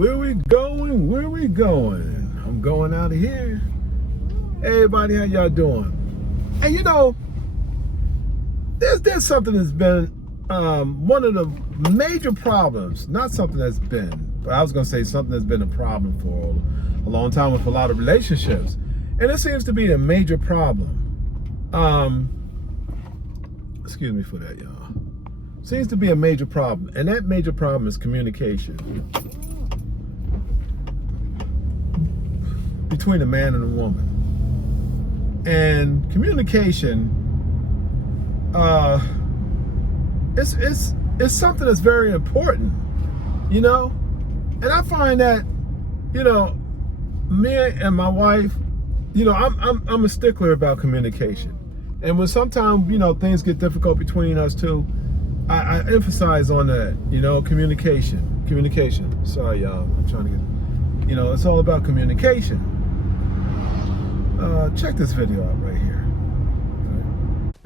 Where we going? Where we going? I'm going out of here. Hey, everybody, how y'all doing? And you know, there's something that's been one of the major problems. Not something that's been, but I was gonna say something that's been a problem for a long time with a lot of relationships, and it seems to be a major problem. Excuse me for that, y'all. Seems to be a major problem, and that major problem is communication between a man and a woman. And communication, it's something that's very important, you know. And I find that, you know, me and my wife, you know, I'm a stickler about communication. And when sometimes, you know, things get difficult between us two, I emphasize on that, you know, communication. Sorry, y'all. I'm trying to get, you know, it's all about communication. Check this video out right here.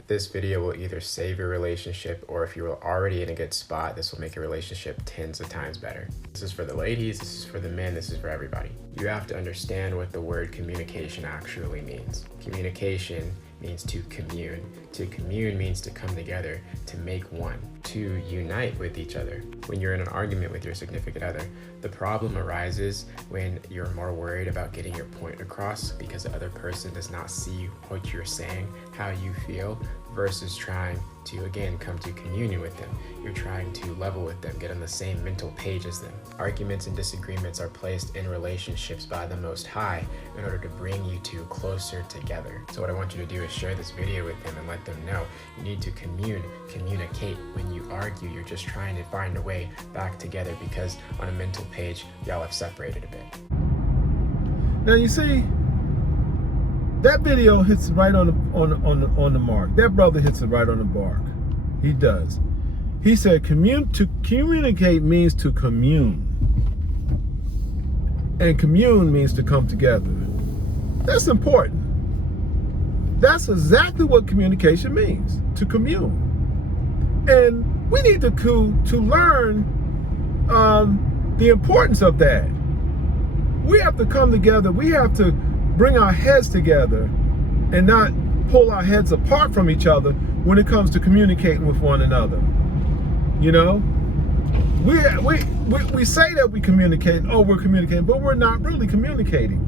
This video will either save your relationship, or if you were already in a good spot, this will make your relationship tens of times better. This is for the ladies, this is for the men, this is for everybody. You have to understand what the word communication actually means. Communication means to commune. To commune means to come together, to make one, to unite with each other. When you're in an argument with your significant other, the problem arises when you're more worried about getting your point across because the other person does not see what you're saying, how you feel, versus trying to, again, come to communion with them. You're trying to level with them, get on the same mental page as them. Arguments and disagreements are placed in relationships by the Most High in order to bring you two closer together. So what I want you to do is share this video with them and let them know you need to communicate. When you argue, you're just trying to find a way back together because on a mental page, y'all have separated a bit. Now you see, that video hits right on the mark. That brother hits it right on the mark. He does. He said, to communicate means to commune, and commune means to come together. That's important. That's exactly what communication means, to commune. And we need to learn the importance of that. We have to come together. We have to bring our heads together and not pull our heads apart from each other when it comes to communicating with one another. You know, we say that we communicate, we're communicating, but we're not really communicating.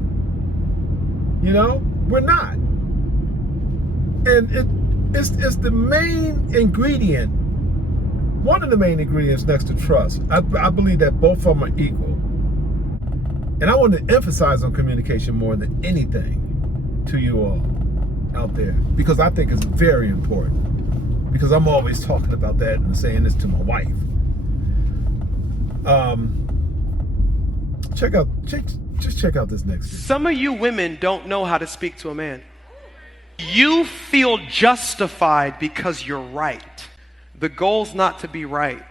You know, we're not. And it's the main ingredient, one of the main ingredients next to trust. I believe that both of them are equal. And I want to emphasize on communication more than anything to you all out there, because I think it's very important, because I'm always talking about that and saying this to my wife. Check out this next thing. Some of you women don't know how to speak to a man. You feel justified because you're right. The goal's not to be right.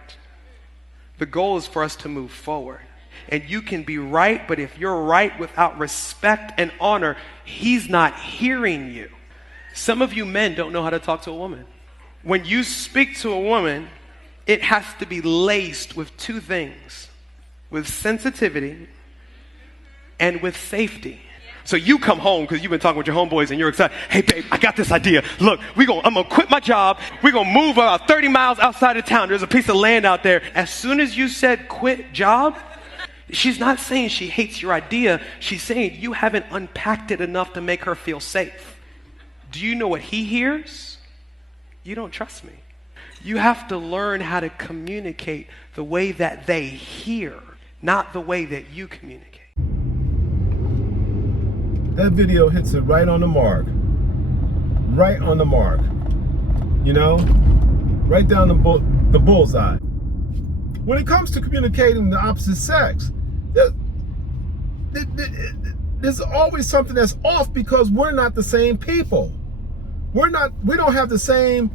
The goal is for us to move forward. And you can be right, but if you're right without respect and honor, he's not hearing you. Some of you men don't know how to talk to a woman. When you speak to a woman, it has to be laced with two things: with sensitivity and with safety. So you come home because you've been talking with your homeboys and you're excited. Hey, babe, I got this idea. Look, I'm going to quit my job. We're going to move about 30 miles outside of town. There's a piece of land out there. As soon as you said quit job, she's not saying she hates your idea. She's saying you haven't unpacked it enough to make her feel safe. Do you know what he hears? You don't trust me. You have to learn how to communicate the way that they hear, not the way that you communicate. That video hits it right on the mark. Right on the mark. You know? Right down the bullseye. When it comes to communicating the opposite sex, there's always something that's off, because we're not the same people. We don't have the same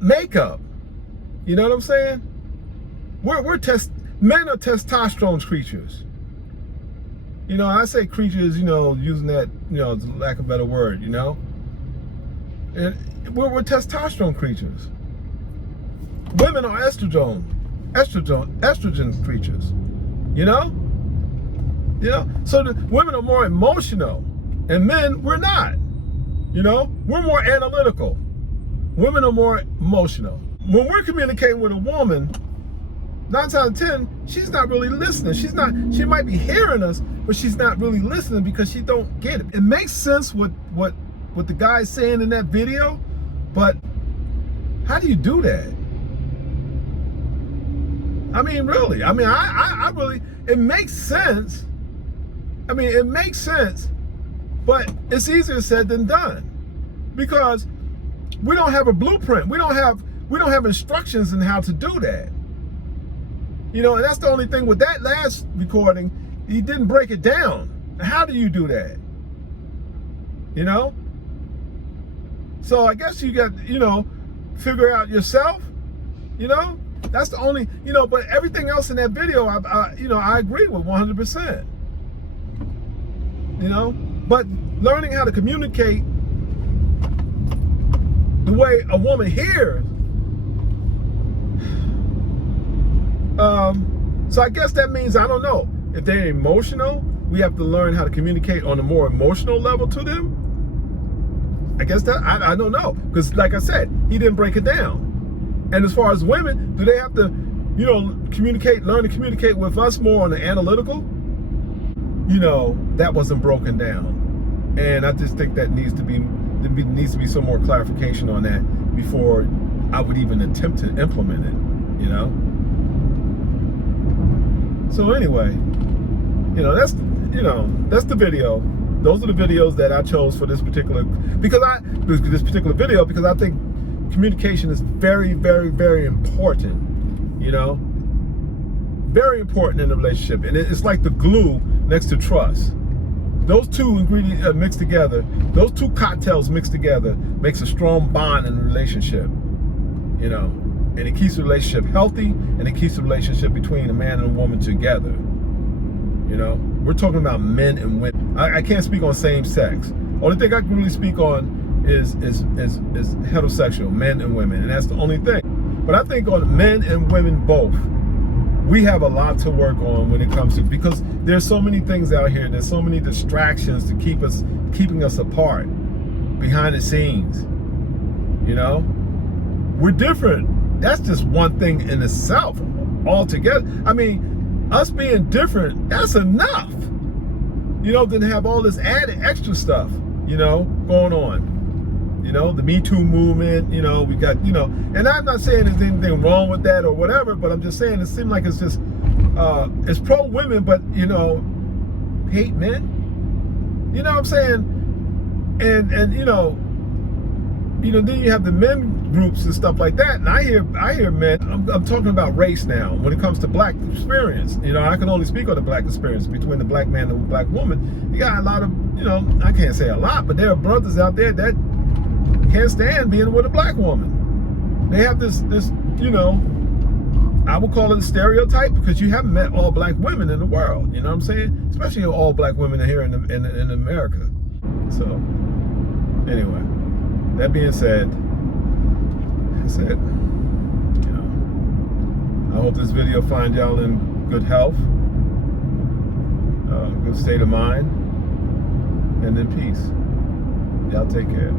makeup. You know what I'm saying? Men are testosterone creatures. You know, I say creatures, you know, using that, you know, lack of a better word, you know? And we're testosterone creatures. women are estrogen creatures. You know? So the women are more emotional, and men, we're not. You know, we're more analytical. Women are more emotional. When we're communicating with a woman, 9 times out of 10, she's not really listening. She might be hearing us, but she's not really listening because she don't get it. It makes sense what the guy's saying in that video, but how do you do that? I mean, really, I really, it makes sense. I mean, it makes sense, but it's easier said than done because we don't have a blueprint. We don't have instructions in how to do that. You know, and that's the only thing with that last recording, he didn't break it down. How do you do that? You know? So I guess you got, figure out yourself, That's the only, but everything else in that video, I agree with 100%. But learning how to communicate the way a woman hears. So I guess that means, I don't know, if they're emotional, we have to learn how to communicate on a more emotional level to them. I guess that, I don't know. Because like I said, he didn't break it down. And as far as women, do they have to, learn to communicate with us more on the analytical? That wasn't broken down. And I just think that needs to be some more clarification on that before I would even attempt to implement it, So anyway, that's the video. Those are the videos that I chose for this particular video because I think communication is very, very, very important. Very important in a relationship, and it's like the glue next to trust. Those two ingredients mixed together, those two cocktails mixed together makes a strong bond in a relationship. And it keeps the relationship healthy, and it keeps the relationship between a man and a woman together. We're talking about men and women. I can't speak on same sex. Only thing I can really speak on is heterosexual, men and women, and that's the only thing. But I think on men and women both, we have a lot to work on when it comes to, because there's so many things out here, there's so many distractions to keeping us apart behind the scenes. We're different. That's just one thing in itself altogether. I mean, us being different, that's enough. Than have all this added extra stuff, going on. The Me Too movement, we got, and I'm not saying there's anything wrong with that or whatever, but I'm just saying it seems like it's just, it's pro-women, but, hate men. You know what I'm saying? And then you have the men groups and stuff like that. And I hear men, I'm talking about race now. When it comes to black experience, I can only speak on the black experience between the black man and the black woman. You got a lot of, I can't say a lot, but there are brothers out there that can't stand being with a black woman. They have this, I would call it a stereotype, because you haven't met all black women in the world. You know what I'm saying? Especially all black women here in America. So, anyway, that being said, that's it. I hope this video finds y'all in good health, good state of mind, and in peace. Y'all take care.